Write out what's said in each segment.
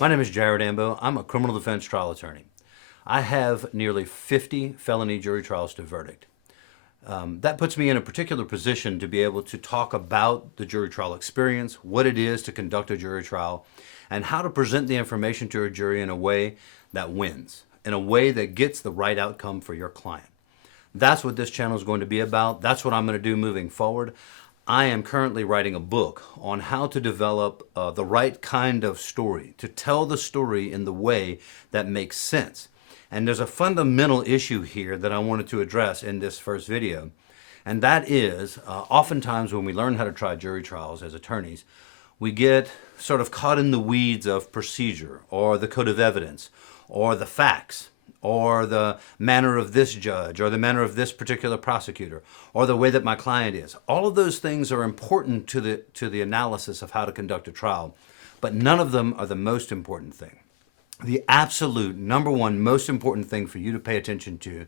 My name is Jared Ambo. I'm a criminal defense trial attorney. I have nearly 50 felony jury trials to verdict. That puts me in a particular position to be able to talk about the jury trial experience, what it is to conduct a jury trial, and how to present the information to a jury in a way that wins, in a way that gets the right outcome for your client. That's what this channel is going to be about. That's what I'm going to do moving forward. I am currently writing a book on how to develop the right kind of story, to tell the story in the way that makes sense. And there's a fundamental issue here that I wanted to address in this first video. And that is, oftentimes when we learn how to try jury trials as attorneys, we get sort of caught in the weeds of procedure, or the code of evidence, or the facts, or the manner of this judge, or the manner of this particular prosecutor, or the way that my client is. All of those things are important to the analysis of how to conduct a trial, but none of them are the most important thing. The absolute number one most important thing for you to pay attention to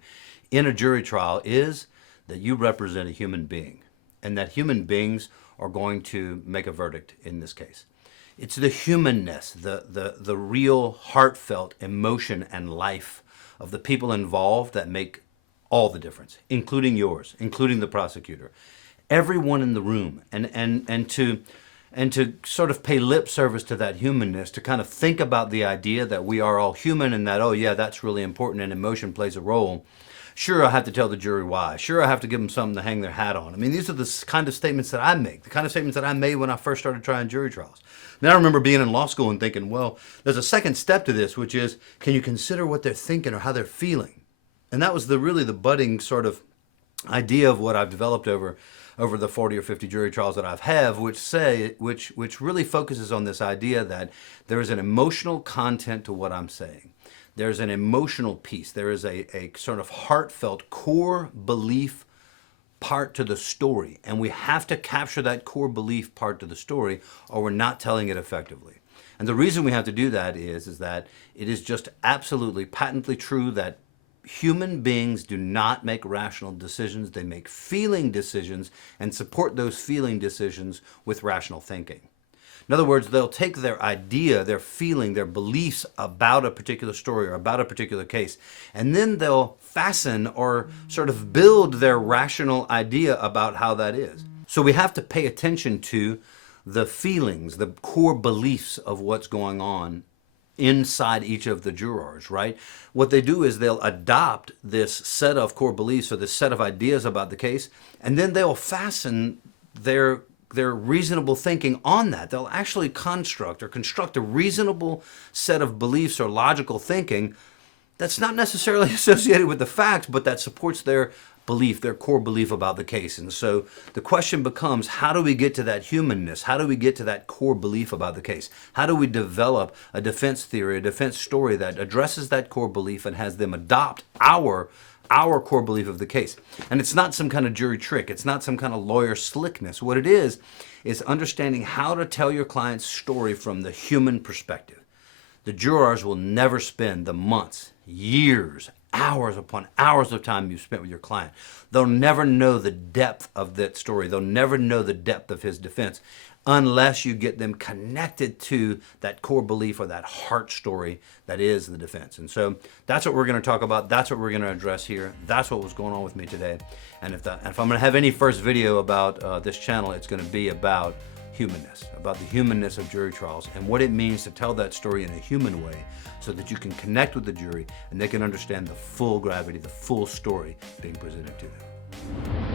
in a jury trial is that you represent a human being, and that human beings are going to make a verdict in this case. It's the humanness, the real heartfelt emotion and life of the people involved that make all the difference, including yours, including the prosecutor, everyone in the room, and to sort of pay lip service to that humanness, to kind of think about the idea that we are all human and that, oh yeah, that's really important and emotion plays a role. Sure, I have to tell the jury why. Sure, I have to give them something to hang their hat on. I mean, these are the kind of statements that I make, the kind of statements that I made when I first started trying jury trials. Now I remember being in law school and thinking, well, there's a second step to this, which is, can you consider what they're thinking or how they're feeling? And that was really the budding sort of idea of what I've developed over the 40 or 50 jury trials that I've had, which really focuses on this idea that there is an emotional content to what I'm saying. There's an emotional piece. There is a sort of heartfelt core belief part to the story. And we have to capture that core belief part to the story, or we're not telling it effectively. And the reason we have to do that is that it is just absolutely patently true that human beings do not make rational decisions. They make feeling decisions and support those feeling decisions with rational thinking. In other words, they'll take their idea, their feeling, their beliefs about a particular story or about a particular case, and then they'll fasten or sort of build their rational idea about how that is. So we have to pay attention to the feelings, the core beliefs of what's going on inside each of the jurors, right? What they do is they'll adopt this set of core beliefs or this set of ideas about the case, and then they'll fasten their reasonable thinking on that. They'll actually construct a reasonable set of beliefs or logical thinking that's not necessarily associated with the facts, but that supports their belief, their core belief about the case. And so the question becomes, how do we get to that humanness? How do we get to that core belief about the case? How do we develop a defense theory, a defense story that addresses that core belief and has them adopt our core belief of the case? And it's not some kind of jury trick. It's not some kind of lawyer slickness. What it is understanding how to tell your client's story from the human perspective. The jurors will never spend the months, years, hours upon hours of time you've spent with your client. They'll never know the depth of that story. They'll never know the depth of his defense unless you get them connected to that core belief or that heart story that is the defense. And so that's what we're going to talk about. That's what we're going to address here. That's what was going on with me today. And if I'm going to have any first video about this channel, it's going to be about humanness, about the humanness of jury trials and what it means to tell that story in a human way so that you can connect with the jury and they can understand the full gravity, the full story being presented to them.